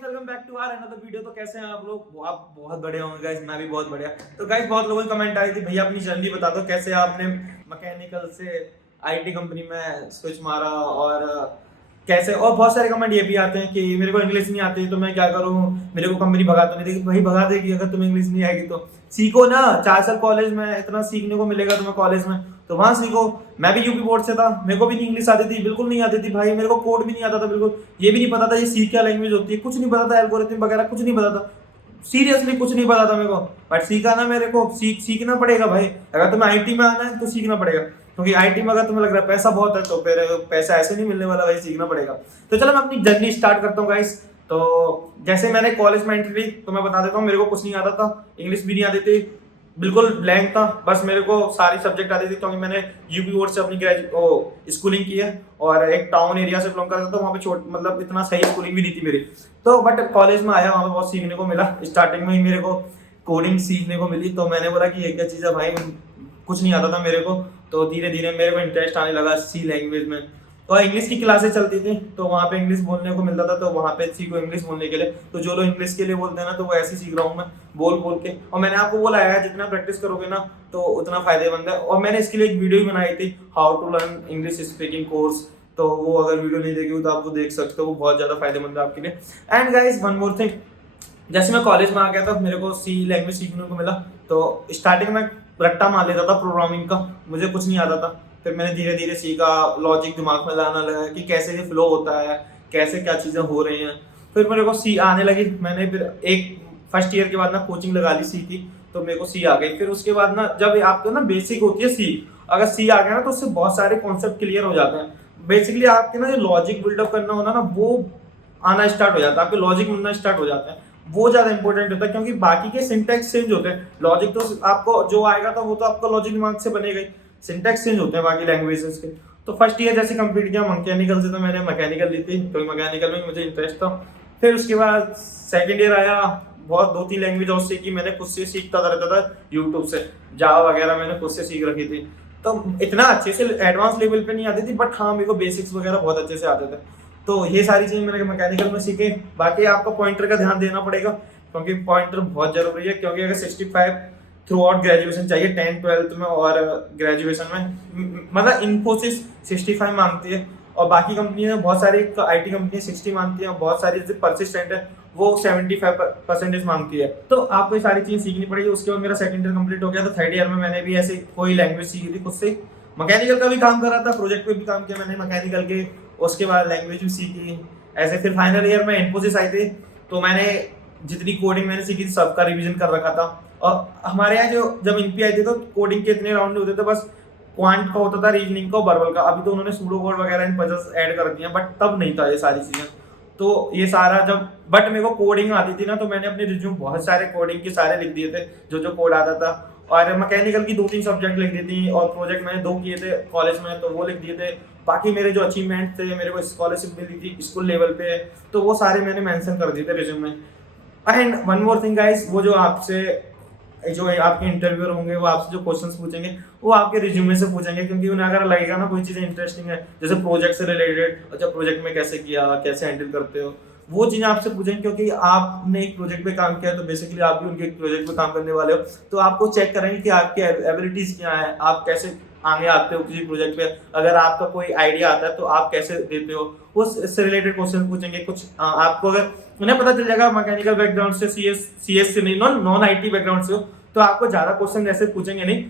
Welcome back to our another video. तो कैसे हैं आप लोग? आप बहुत बढ़िया होंगे गाइस, मैं भी बहुत बढ़िया। तो गाइस बहुत लोगों की कमेंट आई थी, भैया अपनी जर्नी बता दो, कैसे आपने मैकेनिकल से आईटी कंपनी में स्विच मारा, और कैसे। और बहुत सारे कमेंट ये भी आते हैं कि मेरे को इंग्लिश नहीं आती तो मैं क्या करूं, मेरे को कंपनी भगा तो नहीं देगी। भाई भगा देगी, अगर तुम्हें इंग्लिश नहीं आएगी तो सीखो ना। 4 साल कॉलेज में इतना सीखने को मिलेगा तुम्हें कॉलेज में, तो वहां सीखो। मैं भी यूपी बोर्ड से था, मेरे को भी नहीं इंग्लिश आती थी, बिल्कुल नहीं आती थी भाई। मेरे को कोड भी नहीं आता था बिल्कुल, ये भी नहीं पता था ये सी क्या लैंग्वेज होती है, कुछ नहीं पता था, एल्गोरिथम वगैरह कुछ नहीं पता था। सीरियसली कुछ नहीं पता था मेरे को, बट सीखा ना। मेरे को सीखना पड़ेगा भाई। अगर तुम्हें आईटी में आना है तो सीखना पड़ेगा, क्योंकि आईटी में अगर तुम्हें लग रहा है पैसा बहुत है, तो फिर पैसा ऐसे नहीं मिलने वाला भाई, सीखना पड़ेगा। तो चलो मैं अपनी जर्नी स्टार्ट करता हूँ गाइस। तो जैसे मैंने कॉलेज में एंट्री ली, तो मैं बता देता हूँ, मेरे को कुछ नहीं आता था, इंग्लिश भी नहीं आती थी, बिल्कुल ब्लैंक था। बस मेरे को सारी सब्जेक्ट आती थी, क्योंकि मैंने यूपी बोर्ड से अपनी स्कूलिंग की है, और एक टाउन एरिया से बिलोंग करता था, तो वहाँ पे मतलब इतना सही स्कूलिंग भी नहीं थी मेरी। तो बट कॉलेज में आया, वहाँ पे बहुत सीखने को मिला। स्टार्टिंग में ही मेरे को कोडिंग सीखने को मिली, तो मैंने बोला कि ये क्या चीज़ है भाई, कुछ नहीं आता था मेरे को। तो धीरे धीरे मेरे को इंटरेस्ट आने लगा सी लैंग्वेज में। और इंग्लिश की क्लासेस चलती थी, तो वहाँ पे इंग्लिश बोलने को मिलता था, तो वहाँ पे सीखो इंग्लिश बोलने के लिए। तो जो लोग इंग्लिश के लिए बोलते हैं ना, तो वो ऐसे सीख रहा हूँ मैं, बोल बोल के। और मैंने आपको बोला है, जितना प्रैक्टिस करोगे ना तो उतना फायदेमंद है। और मैंने इसके लिए एक वीडियो भी बनाई थी, how to learn English speaking course. तो वो अगर वीडियो नहीं देखी हो तो आप वो देख सकते हो, वो बहुत ज़्यादा फायदेमंद है आपके लिए। And guys one more thing, जैसे मैं कॉलेज में आ गया था, मेरे को सी लैंग्वेज सीखने को मिला। तो स्टार्टिंग में रट्टा मार लेता था प्रोग्रामिंग का, मुझे कुछ नहीं आता था। फिर मैंने धीरे धीरे सीखा, लॉजिक दिमाग में लाना लगा कि कैसे ये फ्लो होता है, कैसे क्या चीज़ें हो रही हैं। फिर मेरे को सी आने लगी। मैंने फिर एक फर्स्ट ईयर के बाद ना कोचिंग लगा ली सी की, तो मेरे को सी आ गई। फिर उसके बाद ना, जब आपको ना बेसिक होती है सी, अगर सी आ गया ना तो उससे बहुत सारे कॉन्सेप्ट क्लियर हो जाते हैं। बेसिकली आपके ना जो लॉजिक बिल्डअप करना होना ना, वो आना स्टार्ट हो जाता है, आपके लॉजिक मिलना स्टार्ट हो जाता है। वो ज्यादा इंपॉर्टेंट होता है, क्योंकि बाकी के सिंटैक्स चेंज होते हैं। लॉजिक तो आपको जो आएगा तो वो तो आपका लॉजिक दिमाग से बनेगा ही, सिंटैक्स चेंज होते हैं बाकी लैंग्वेजेस के। तो फर्स्ट ईयर जैसे कंप्लीट किया मैकेनिकल से, तो मैंने मैकेनिकल ली थी, तो मैकेनिकल में मुझे इंटरेस्ट था। फिर उसके बाद सेकेंड ईयर आया, बहुत 2-3 लैंग्वेज और सीखी मैंने, खुद से सीखता रहता था यूट्यूब से। जावा वगैरह मैंने खुद से सीख रखी थी। तो इतना अच्छे से एडवांस लेवल पे नहीं आती थी, बट हाँ मेरे को बेसिक्स वगैरह बहुत अच्छे से आते थे। तो ये सारी चीज़ें मैंने मैकेनिकल में सीखे। बाकी आपको पॉइंटर का ध्यान देना पड़ेगा, क्योंकि पॉइंटर बहुत जरूरी है। क्योंकि अगर 65 थ्रू आउट ग्रेजुएशन चाहिए, 10th-12th में और ग्रेजुएशन में, मतलब इन्फोसिस 65 मांगती है, और बाकी कंपनियां बहुत सारी आईटी कंपनियां 60 मांगती हैं, और बहुत सारी जैसे परसिस्टेंट है वो 75% मांगती है। तो आपको ये सारी चीज़ें सीखनी पड़ेगी। उसके बाद मेरा सेकंड ईयर कंप्लीट हो गया, तो थर्ड ईयर में मैंने भी ऐसे कोई लैंग्वेज सीखी थी खुद से। मैकेनिकल का भी काम कर रहा था, प्रोजेक्ट पे भी काम किया मैंने मैकेनिकल के, उसके बाद लैंग्वेज भी सीखी ऐसे। फिर फाइनल ईयर में इन्फोसिस आई थी, तो मैंने जितनी कोडिंग मैंने सीखी थी सबका रिवीजन कर रखा था। और हमारे यहाँ जो जब इनपी आई थी, तो कोडिंग के इतने राउंड नहीं होते थे, बस क्वांट का होता था, रीजनिंग का, वर्बल का। अभी तो उन्होंने सूडो कोड वगैरह इन पजल्स ऐड कर दिए, बट तब नहीं था ये सारी चीजें। तो ये सारा जब, बट मेरे को कोडिंग आती थी ना, तो मैंने अपने रिज्यूम बहुत सारे कोडिंग के सारे लिख दिए थे, जो जो कोड आता था। और मैकेनिकल की 2-3 सब्जेक्ट लिख दी थी, और प्रोजेक्ट मैंने 2 किए थे कॉलेज में, तो वो लिख दिए थे। बाकी मेरे जो अचीवमेंट थे, मेरे को स्कॉलरशिप मिली थी स्कूल लेवल पे, तो वो सारे मैंने मेंशन कर दिए थे रिज्यूम में। And one more thing guys, वो जो आपसे जो आपके इंटरव्यूअर होंगे, वो आपसे जो क्वेश्चंस पूछेंगे, वो आपके रिज्यूमे से पूछेंगे। क्योंकि उन्हें अगर लगेगा ना कोई चीज़ इंटरेस्टिंग है, जैसे प्रोजेक्ट से रिलेटेड, अच्छा प्रोजेक्ट में कैसे किया, कैसे हैंडल करते हो, वो चीज़ें आपसे पूछेंगे। क्योंकि आपने एक प्रोजेक्ट पे काम किया, तो बेसिकली आप भी उनके एक प्रोजेक्ट पे काम करने वाले हो, तो आपको चेक करेंगे कि आपकी एबिलिटीज क्या है, आप कैसे आगे आते हो किसी प्रोजेक्ट पे। अगर आपका कोई आइडिया आता है तो आप कैसे देते हो, उससे रिलेटेड क्वेश्चन पूछेंगे कुछ। आपको अगर उन्हें पता चल जाएगा मैकेनिकल बैकग्राउंड से, सीएस से नहीं, नॉन आईटी बैकग्राउंड से हो, तो आपको ज्यादा क्वेश्चन ऐसे पूछेंगे नहीं,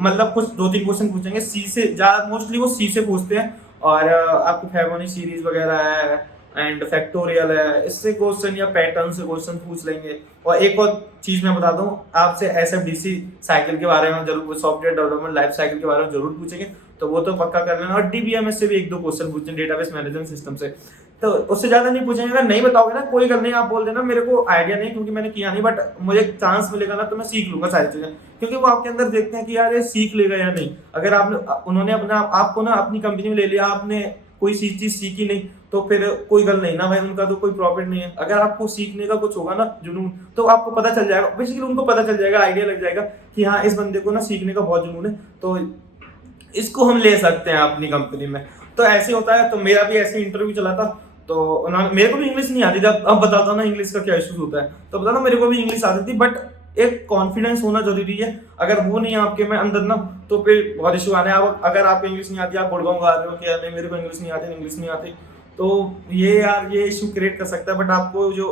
मतलब कुछ 2-3 क्वेश्चन पूछेंगे सी से ज्यादा, मोस्टली वो सी से पूछते हैं। और आपको फेबोनी सीरीज वगैरह है, एंड फैक्टोरियल है, इससे क्वेश्चन या पैटर्न से क्वेश्चन पूछ लेंगे। और एक और चीज मैं बता दूं आपसे, एसएफडीसी साइकिल के बारे में जरूर, सॉफ्टवेयर डेवलपमेंट लाइफ साइकिल के बारे में जरूर पूछेंगे, तो वो तो पक्का कर लेना। और डीबीएमएस से भी 1-2 क्वेश्चन पूछेंगे, डेटाबेस मैनेजमेंट सिस्टम से, तो उससे ज्यादा नहीं पूछेंगे। अगर नहीं बताओगे ना, कोई गल नहीं, आप बोल देना मेरे को आइडिया नहीं, क्योंकि मैंने किया नहीं, बट मुझे चांस मिलेगा ना तो मैं सीख लूंगा सारी चीजें। क्योंकि वो आपके अंदर देखते हैं कि यार ये सीख लेगा या नहीं। अगर उन्होंने अपना आपको ना अपनी कंपनी में ले लिया, आपने कोई चीज सीखी नहीं, तो फिर कोई गल नहीं ना भाई, उनका तो कोई प्रॉफिट नहीं है। अगर आपको सीखने का कुछ होगा ना जुनून, तो आपको पता चल जाएगा, बेसिकली उनको पता चल जाएगा, आइडिया लग जाएगा कि हाँ इस बंदे को ना सीखने का बहुत जुनून है, तो इसको हम ले सकते हैं अपनी कंपनी में। तो ऐसे होता है। तो मेरा भी ऐसे इंटरव्यू चला था, तो उन्होंने, मेरे को भी इंग्लिश नहीं आती थी, अब बताता हूँ ना इंग्लिश का क्या इशूज होता है। तो बताता मेरे को भी इंग्लिश आती थी, बट एक कॉन्फिडेंस होना जरूरी है। अगर वो नहीं है आपके में अंदर ना, तो फिर बहुत इशू आने हैं। अगर आपको इंग्लिश नहीं आती, आप गुड़गांव गा रहे हो कि यार नहीं मेरे को इंग्लिश नहीं आती, इंग्लिश नहीं आती, तो ये यार ये इशू क्रिएट कर सकता है। बट आपको जो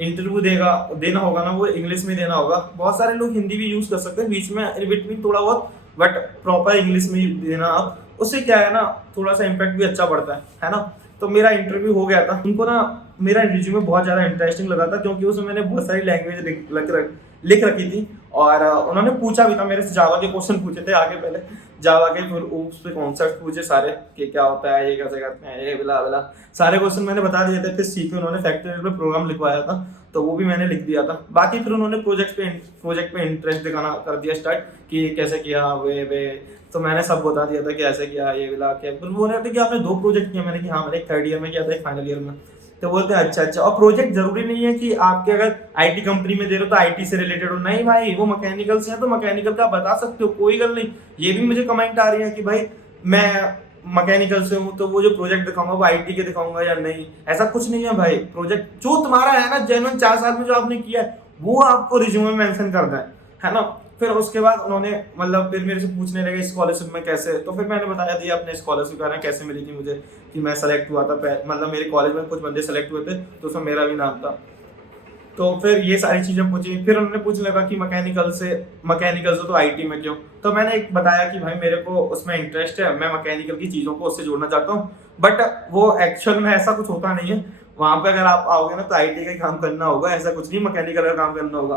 इंटरव्यू देना होगा ना, वो इंग्लिश में देना होगा। बहुत सारे लोग हिंदी भी यूज कर सकते हैं बीच में, इन बिटवीन थोड़ा बहुत, बट प्रॉपर इंग्लिश में ही देना आप। उससे क्या है ना, थोड़ा सा इम्पैक्ट भी अच्छा पड़ता है ना। तो मेरा इंटरव्यू हो गया था। उनको ना मेरा रिज्यूमे बहुत ज़्यादा इंटरेस्टिंग लगा था, क्योंकि उसमें मैंने बहुत सारी लैंग्वेज लिख रखी थी। और उन्होंने पूछा भी था मेरे से, जावा के क्वेश्चन पूछे थे आगे पहले, जावा के फिर उस पे कॉन्सेप्ट पूछे सारे कि क्या होता है, ये कैसे करते हैं, ये बिला बिला सारे क्वेश्चन मैंने बता दिए थे। फिर सीखे उन्होंने फैक्ट्री पे प्रोग्राम लिखवाया था, तो वो भी मैंने लिख दिया था। बाकी फिर उन्होंने प्रोजेक्ट पे इंटरेस्ट दिखाना कर दिया स्टार्ट कि कैसे किया वे तो मैंने सब बता दिया था कि ऐसे किया, ये बिला किया। फिर वो बोले थे कि आपने 2 प्रोजेक्ट किए। मैंने कि हाँ, मैंने एक 3rd ईयर में किया था, एक फाइनल ईयर में। तो बोलते हैं अच्छा। और प्रोजेक्ट जरूरी नहीं है कि आपके अगर आईटी कंपनी में दे रहे हो तो आईटी से रिलेटेड हो, नहीं भाई, वो मैकेनिकल से है तो मैकेनिकल का बता सकते हो, कोई गल नहीं। ये भी मुझे कमेंट आ रही है कि भाई मैं मैकेनिकल से हूँ, तो वो जो प्रोजेक्ट दिखाऊंगा वो आईटी के दिखाऊंगा या नहीं, ऐसा कुछ नहीं है भाई। प्रोजेक्ट जो तुम्हारा है ना, जेन्युइन 4 साल में जो आपने किया है, वो आपको रिज्यूमे में मेंशन करना है ना। फिर उसके बाद उन्होंने मतलब फिर मेरे से पूछने लगे स्कॉलरशिप में कैसे, तो फिर मैंने बताया दिया अपने स्कॉलरशिप का कैसे मिली थी मुझे, कि मैं सेलेक्ट हुआ था। मतलब मेरे कॉलेज में कुछ बंदे सेलेक्ट हुए थे, तो उसमें मेरा भी नाम था। तो फिर ये सारी चीजें पूछी। फिर उन्होंने पूछने लगा कि मैकेनिकल से तो आईटी में क्यों। तो मैंने एक बताया कि भाई मेरे को उसमें इंटरेस्ट है, मैं मैकेनिकल की चीजों को उससे जोड़ना चाहता हूँ। बट वो एक्चुअल में ऐसा कुछ होता नहीं है। वहां पे अगर आप आओगे ना, तो आईटी का ही काम करना होगा, ऐसा कुछ नहीं मैकेनिकल का काम करना होगा।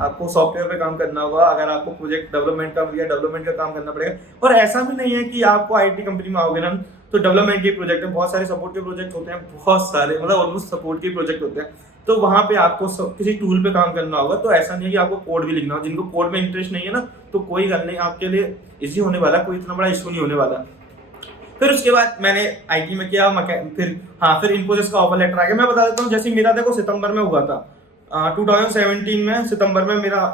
आपको सॉफ्टवेयर पे काम करना होगा। अगर आपको प्रोजेक्ट डेवलपमेंट का काम करना पड़ेगा। और ऐसा भी नहीं है कि आपको आईटी कंपनी में आओगे ना तो डेवलपमेंट के प्रोजेक्ट है, बहुत सारे सपोर्ट के प्रोजेक्ट होते हैं, बहुत सारे, मतलब ऑलमोस्ट सपोर्ट के प्रोजेक्ट होते हैं। तो वहां पे आपको किसी टूल पे काम करना होगा। तो ऐसा नहीं है कि आपको कोड भी लिखना हो। जिनको कोड में इंटरेस्ट नहीं है ना, तो कोई गल नहीं, आपके लिए इजी होने वाला, कोई इतना बड़ा इशू नहीं होने वाला। फिर उसके बाद मैंने आईटी में किया, फिर इन्फोसिस का ऑफर लेटर आ गया। मैं बता देता हूँ, जैसे मेरा देखो सितंबर में हुआ था, 2017 में सितंबर में मेरा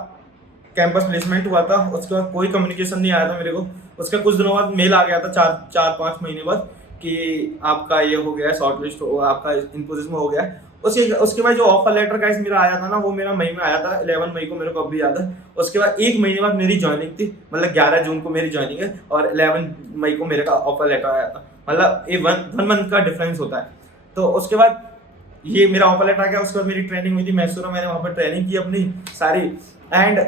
कैंपस प्लेसमेंट हुआ था। उसके बाद कोई कम्युनिकेशन नहीं आया था मेरे को। उसके कुछ दिनों बाद मेल आ गया था, 4-5 महीने बाद, कि आपका ये हो गया, शॉर्टलिस्ट हो, आपका इन्फोसिस में हो गया। उसके बाद जो ऑफर लेटर गाइस मेरा आया था ना, वो मेरा मई में आया था, 11 मई को, मेरे को अब भी याद है। उसके बाद 1 महीने बाद मेरी ज्वाइनिंग थी, मतलब 11 जून को मेरी ज्वाइनिंग है, और 11 मई को मेरे का ऑफर लेटर आया था। मतलब ये 1 मंथ का डिफरेंस होता है। तो उसके बाद ये मेरा ऑफर लेटर आ गया। उसके बाद मेरी ट्रेनिंग हुई थी मैसूर में, मैंने वहाँ पर ट्रेनिंग की अपनी सारी। एंड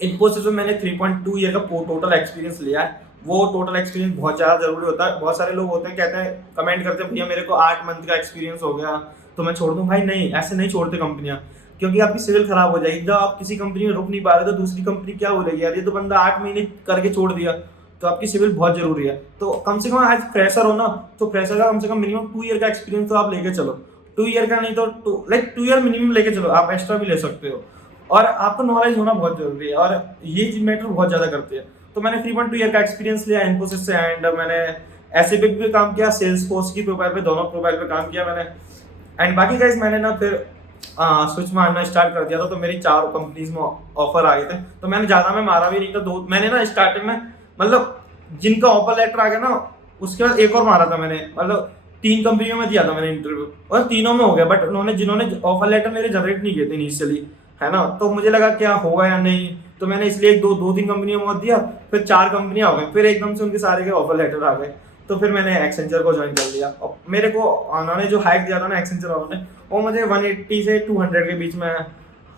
इन्फोसिस में मैंने 3.2 ईयर का टोटल एक्सपीरियंस लिया है। वो टोटल एक्सपीरियंस बहुत ज़्यादा जरूरी होता है। बहुत सारे लोग होते हैं, कहते हैं, कमेंट करते हैं, भैया मेरे को 8 मंथ का एक्सपीरियंस हो गया तो मैं छोड़ दूं। भाई नहीं, ऐसे नहीं छोड़ते कंपनियां, क्योंकि आपकी सिविल खराब हो जाएगी। जब आप किसी कंपनी में रुक नहीं पा रहे तो दूसरी कंपनी क्या बोलेगी, यार ये तो बंदा 8 महीने करके छोड़ दिया। तो आपकी सिविल बहुत जरूरी है। तो कम से कम आज फ्रेशर हो ना, तो फ्रेशर का कम से कम मिनिमम 2 ईयर का एक्सपीरियंस तो आप लेके चलो। 2 ईयर का नहीं तो 2 ईयर मिनिमम लेके चलो, आप एक्स्ट्रा भी ले सकते हो। और आपको नॉलेज होना बहुत जरूरी है, और ये चीज मैटर बहुत ज्यादा करती है। तो मैंने 3.2 ईयर का एक्सपीरियंस लिया इन्फोसिस से। एंड मैंने एसएपी पे भी काम किया, सेल्स फोर्स की प्रोफाइल पे, दोनों प्रोफाइल पे काम किया मैंने। एंड बाकी गाइस मैंने ना फिर स्विच मारना स्टार्ट कर दिया था। तो मेरी 4 कंपनीज में ऑफर आ गए थे। तो मैंने ज्यादा में मारा भी नहीं था, 2 मैंने ना स्टार्टिंग में, मतलब जिनका ऑफर लेटर आ गया ना, उसके बाद एक और मारा था मैंने। मतलब 3 कंपनियों में दिया था मैंने इंटरव्यू, और तीनों में हो गया। बट जिन्होंने ऑफर लेटर मेरे जनरेट नहीं किए थे इनिशियली, है ना, तो मुझे लगा क्या होगा या नहीं। तो मैंने इसलिए 2-3 कंपनियों में दिया, फिर 4 कंपनियां हो गई, फिर एकदम से उनके सारे के ऑफर लेटर आ गए। तो फिर मैंने एक्सेंचर को ज्वाइन कर लिया। और मेरे को उन्होंने जो हाइक दिया था ना, एक्सेंचर वालों ने, वो मुझे 180 से 200 के बीच में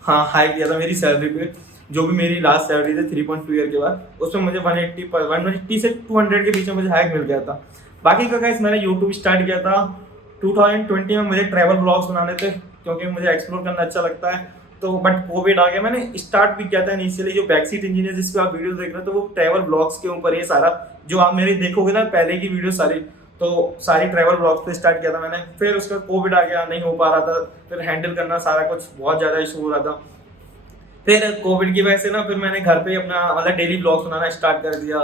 हाइक दिया था मेरी सैलरी पे। जो भी मेरी लास्ट सैलरी थी 3.2 ईयर के बाद, उसमें मुझे 180 से 200 के बीच में मुझे हाइक मिल गया था। बाकी का गाइस मैंने यूट्यूब स्टार्ट किया था 2020 में। मुझे ट्रैवल ब्लॉग्स बनाने थे, क्योंकि मुझे एक्सप्लोर करना अच्छा लगता है। तो बट कोविड आ गया। मैंने स्टार्ट भी किया था इनिशियली जो बैक सीट इंजीनियर जिस पे आप वीडियो देख रहे हो, तो वो ट्रैवल ब्लॉग्स के ऊपर ये सारा जो आप मेरे देखोगे ना पहले की वीडियो सारी, तो सारी ट्रैवल ब्लॉग्स पे स्टार्ट किया था मैंने। फिर उसका कोविड आ गया, नहीं हो पा रहा था, फिर हैंडल करना सारा कुछ बहुत ज़्यादा इशू हो रहा था। फिर कोविड की वजह से ना, फिर मैंने घर पे अपना मतलब डेली ब्लॉग्स बनाना स्टार्ट कर दिया।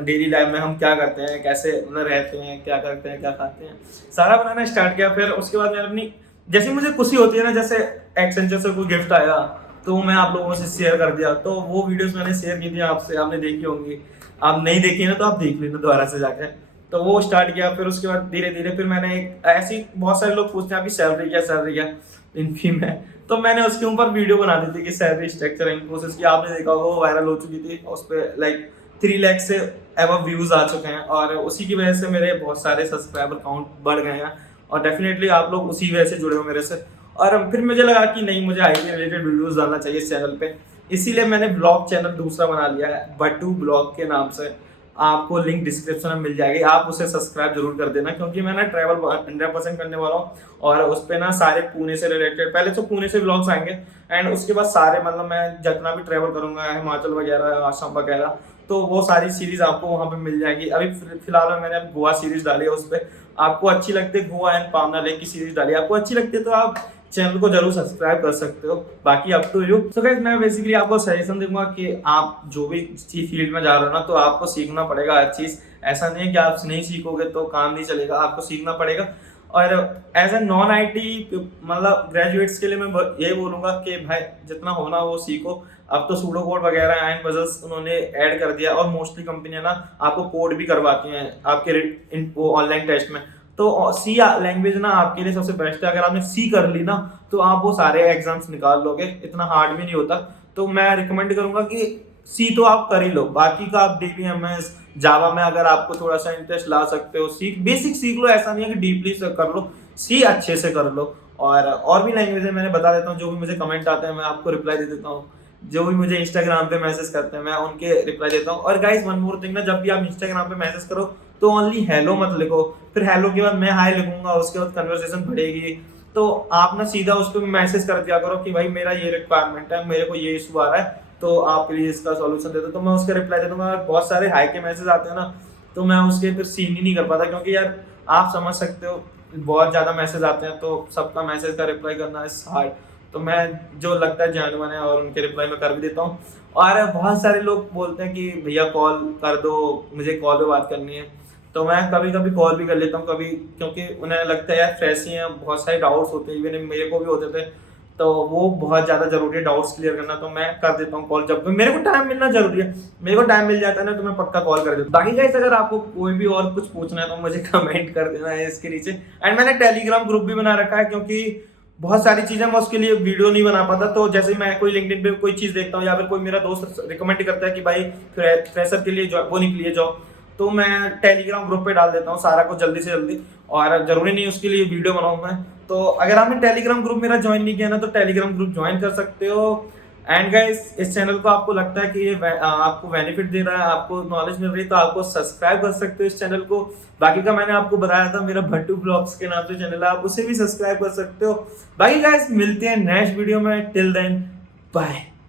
डेली लाइफ में हम क्या करते हैं, कैसे मतलब रहते हैं, क्या करते हैं, क्या खाते हैं, सारा बनाना स्टार्ट किया। फिर उसके बाद मैंने अपनी, जैसे मुझे खुशी होती है ना, जैसे एक्सेंचर से कोई गिफ्ट आया तो मैं आप लोगों से शेयर कर दिया। तो वो वीडियोस मैंने शेयर की थी आपसे, आपने देखी होंगी। आप नहीं देखी ना तो आप देख लेना दोबारा से जाकर। तो वो स्टार्ट किया। फिर उसके बाद धीरे धीरे फिर मैंने ऐसी बहुत सारे लोग पूछते हैं आपकी सैलरी क्या इनफी में, तो मैंने उसके ऊपर वीडियो बना दी थी कि सैलरी स्ट्रक्चर इन्फोसिस की, आपने देखा होगा वो वायरल हो चुकी थी। उस पर लाइक 3 लाख से एबव व्यूज आ चुके हैं और उसी की वजह से मेरे बहुत सारे सब्सक्राइबर काउंट बढ़ गए हैं और डेफिनेटली आप लोग उसी वजह से जुड़े हो मेरे से। और फिर मुझे लगा कि नहीं, मुझे आईटी रिलेटेड वीडियोस डालना चाहिए इस चैनल पे, इसीलिए मैंने ब्लॉग चैनल दूसरा बना लिया है बट्टू ब्लॉग के नाम से। आपको लिंक डिस्क्रिप्शन में मिल जाएगी, आप उसे सब्सक्राइब जरूर कर देना, क्योंकि मैं ना ट्रैवल 100% करने वाला हूँ और उस पर ना सारे पुणे से रिलेटेड, पहले तो पुणे से ब्लॉग्स आएंगे एंड उसके बाद सारे मतलब मैं जितना भी ट्रैवल करूंगा हिमाचल वगैरह आसाम वगैरह, तो वो सारी सीरीज आपको वहाँ पे मिल जाएगी। अभी फिलहाल में मैंने गोवा सीरीज डाली है, उस पर आपको अच्छी लगती है, गोवा एंड पावना लेक की सीरीज डाली है, आपको अच्छी लगती है तो आप चैनल को जरूर सब्सक्राइब कर सकते हो। बाकी up to you. So guys मैं बेसिकली आपको सजेशन दूंगा कि आप जो भी फील्ड में जा रहे हो ना, तो आपको सीखना पड़ेगा हर चीज। ऐसा नहीं है कि आप नहीं सीखोगे तो काम नहीं चलेगा, आपको सीखना पड़ेगा। और एज ए नॉन आईटी मतलब ग्रेजुएट्स के लिए मैं ये बोलूंगा कि भाई जितना होना वो सीखो। अब तो सूडो कोड वगैरह एंड पजल्स उन्होंने ऐड कर दिया और मोस्टली कंपनियां ना आपको कोड भी करवाती हैं आपके वो ऑनलाइन टेस्ट में। तो सी लैंग्वेज ना आपके लिए सबसे बेस्ट है। अगर आपने सी कर ली ना तो आप वो सारे एग्जाम्स निकाल लोगे, इतना हार्ड भी नहीं होता। तो मैं रिकमेंड करूंगा कि सी तो आप कर ही लो, बाकी का आप DBMS जावा में अगर आपको थोड़ा सा इंटरेस्ट ला सकते हो, बेसिक सीख लो, ऐसा नहीं है कि डीपली से कर लो, सी अच्छे से कर लो। और भी लैंग्वेज है मैंने बता देता हूँ, जो भी मुझे कमेंट आते हैं मैं आपको रिप्लाई दे देता हूँ, जो भी मुझे इंस्टाग्राम पे मैसेज करते हैं मैं उनके रिप्लाई देता हूँ। और गाइस वन मोर थिंग ना, जब भी आप इंस्टाग्राम पे मैसेज करो तो ओनली हेलो मत लिखो, फिर हेलो के बाद मैं हाय लिखूंगा, उसके बाद कन्वर्सेशन बढ़ेगी। तो आप ना सीधा उस पर मैसेज कर दिया करो कि भाई मेरा ये रिक्वायरमेंट है, मेरे को ये इशू आ रहा है, तो आप प्लीज इसका सॉल्यूशन दे दो, तो मैं उसका रिप्लाई दे दूंगा। बहुत सारे हाई के मैसेज आते हैं ना, तो मैं उसके फिर सीन ही नहीं कर पाता, क्योंकि यार आप समझ सकते हो बहुत ज्यादा मैसेज आते हैं तो सबका मैसेज का रिप्लाई करना इज हार्ड। तो मैं जो लगता है जेन्युइन है और उनके रिप्लाई में कर भी देता हूँ। और बहुत सारे लोग बोलते हैं कि भैया कॉल कर दो, मुझे कॉल पे बात करनी है, तो मैं कभी कभी कॉल भी कर लेता हूँ कभी, क्योंकि उन्हें लगता है यार फ्रेश ही है, बहुत सारे डाउट्स होते हैं, इवन मेरे को भी होते थे, तो वो बहुत ज़्यादा जरूरी है डाउट्स क्लियर करना, तो मैं कर देता हूँ कॉल। जब मेरे को टाइम मिलना जरूरी है, मेरे को टाइम मिल जाता है ना तो मैं पक्का कॉल कर देता हूँ। बाकी गाइस अगर आपको कोई भी और कुछ पूछना है तो मुझे कमेंट कर देना है इसके नीचे। एंड मैंने टेलीग्राम ग्रुप भी बना रखा है, क्योंकि बहुत सारी चीजें मैं उसके लिए वीडियो नहीं बना पाता, तो जैसे मैं कोई लिंक्डइन पे कोई चीज देखता हूँ या फिर कोई मेरा दोस्त रिकमेंड करता है कि भाई फ्रेशर के लिए वो निकली है जॉब, तो मैं टेलीग्राम ग्रुप पे डाल देता हूँ सारा कुछ जल्दी से जल्दी, और जरूरी नहीं उसके लिए वीडियो बनाऊँ मैं। तो अगर आपने टेलीग्राम ग्रुप मेरा ज्वाइन नहीं किया ना तो टेलीग्राम ग्रुप ज्वाइन कर सकते हो। एंड गाइस इस चैनल को आपको लगता है कि ये आपको बेनिफिट दे रहा है, आपको नॉलेज मिल रही है, तो आपको सब्सक्राइब कर सकते हो इस चैनल को। बाकी का मैंने आपको बताया था, मेरा भट्टू ब्लॉग्स के नाम से चैनल है, आप उसे भी सब्सक्राइब कर सकते हो। बाकी गाइस मिलते हैं नेक्स्ट वीडियो में, टिल देन बाय।